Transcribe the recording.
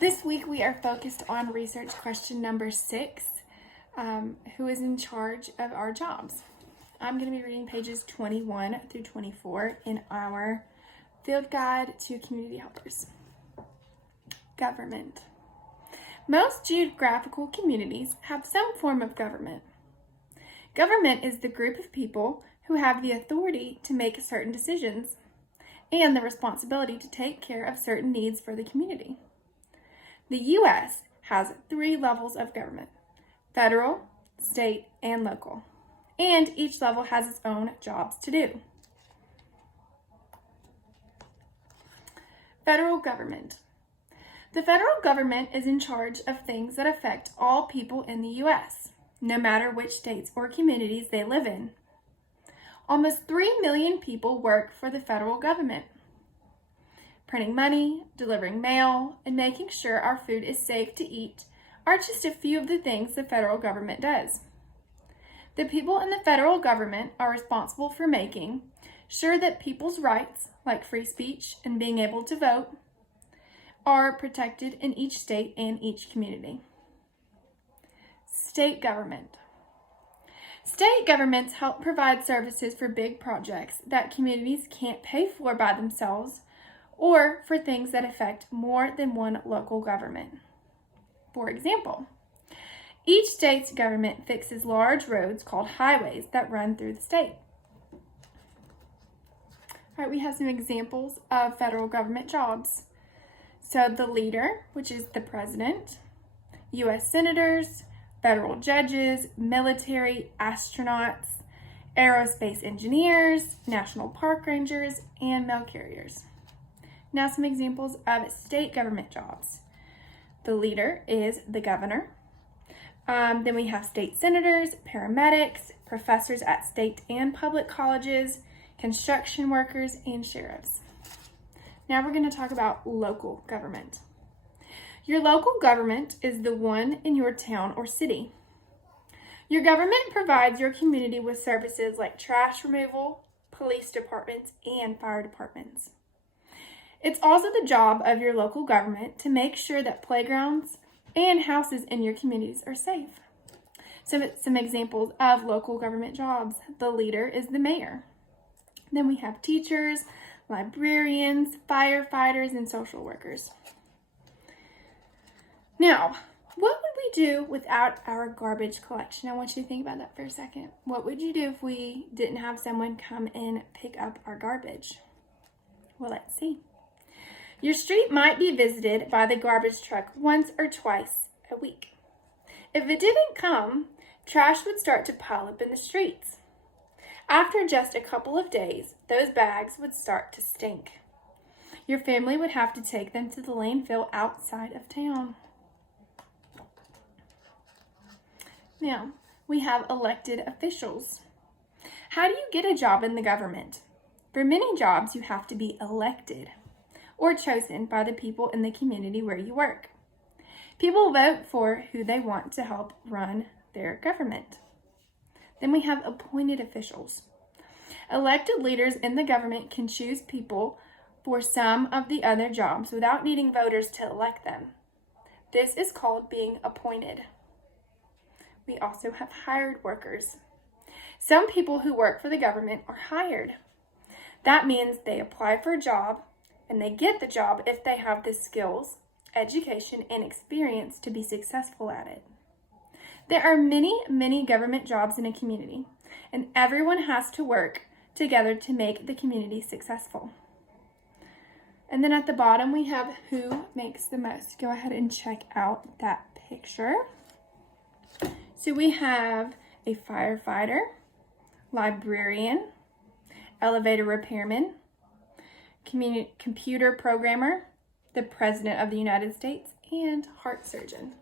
This week we are focused on research question number 6, who is in charge of our jobs? I'm going to be reading pages 21 through 24 in our field guide to community helpers. Government. Most geographical communities have some form of government. Government is the group of people who have the authority to make certain decisions and the responsibility to take care of certain needs for the community. The U.S. has 3 levels of government: federal, state, and local, and each level has its own jobs to do. Federal government. The federal government is in charge of things that affect all people in the U.S., no matter which states or communities they live in. Almost 3 million people work for the federal government. Printing money, delivering mail, and making sure our food is safe to eat are just a few of the things the federal government does. The people in the federal government are responsible for making sure that people's rights, like free speech and being able to vote, are protected in each state and each community. State government. State governments help provide services for big projects that communities can't pay for by themselves, or for things that affect more than one local government. For example, each state's government fixes large roads called highways that run through the state. All right, we have some examples of federal government jobs. So the leader, which is the president, U.S. senators, federal judges, military, astronauts, aerospace engineers, national park rangers, and mail carriers. Now some examples of state government jobs. The leader is the governor. Then we have state senators, paramedics, professors at state and public colleges, construction workers, and sheriffs. Now we're going to talk about local government. Your local government is the one in your town or city. Your government provides your community with services like trash removal, police departments, and fire departments. It's also the job of your local government to make sure that playgrounds and houses in your communities are safe. Some examples of local government jobs. The leader is the mayor. Then we have teachers, librarians, firefighters, and social workers. Now, what would we do without our garbage collection? I want you to think about that for a second. What would you do if we didn't have someone come and pick up our garbage? Well, let's see. Your street might be visited by the garbage truck once or twice a week. If it didn't come, trash would start to pile up in the streets. After just a couple of days, those bags would start to stink. Your family would have to take them to the landfill outside of town. Now, we have elected officials. How do you get a job in the government? For many jobs, you have to be elected or chosen by the people in the community where you work. People vote for who they want to help run their government. Then we have appointed officials. Elected leaders in the government can choose people for some of the other jobs without needing voters to elect them. This is called being appointed. We also have hired workers. Some people who work for the government are hired. That means they apply for a job and they get the job if they have the skills, education, and experience to be successful at it. There are many government jobs in a community, and everyone has to work together to make the community successful. And then at the bottom, we have who makes the most. Go ahead and check out that picture. So we have a firefighter, librarian, elevator repairman, computer programmer, the President of the United States, and heart surgeon.